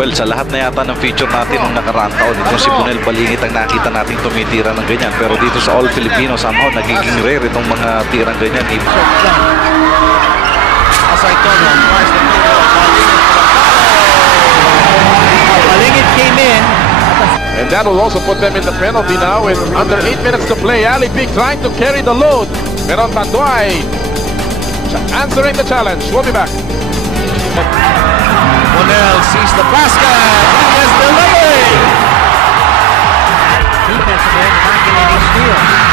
Well, sa lahat na yata ng feature natin nung nakaraang taon, itong si Bunel Balingit ang nakita natin tumitira ng ganyan. Pero dito sa All Filipino, somehow nagiging rare itong mga tirang ganyan. Balingit came in. And that will also put them in the penalty now with under 8 minutes to play. Ali Big trying to carry the load. Meron Tanduay answering the challenge. We'll be back. Bunel sees the basket. He has delivery. Defensive end, knocking in his steal.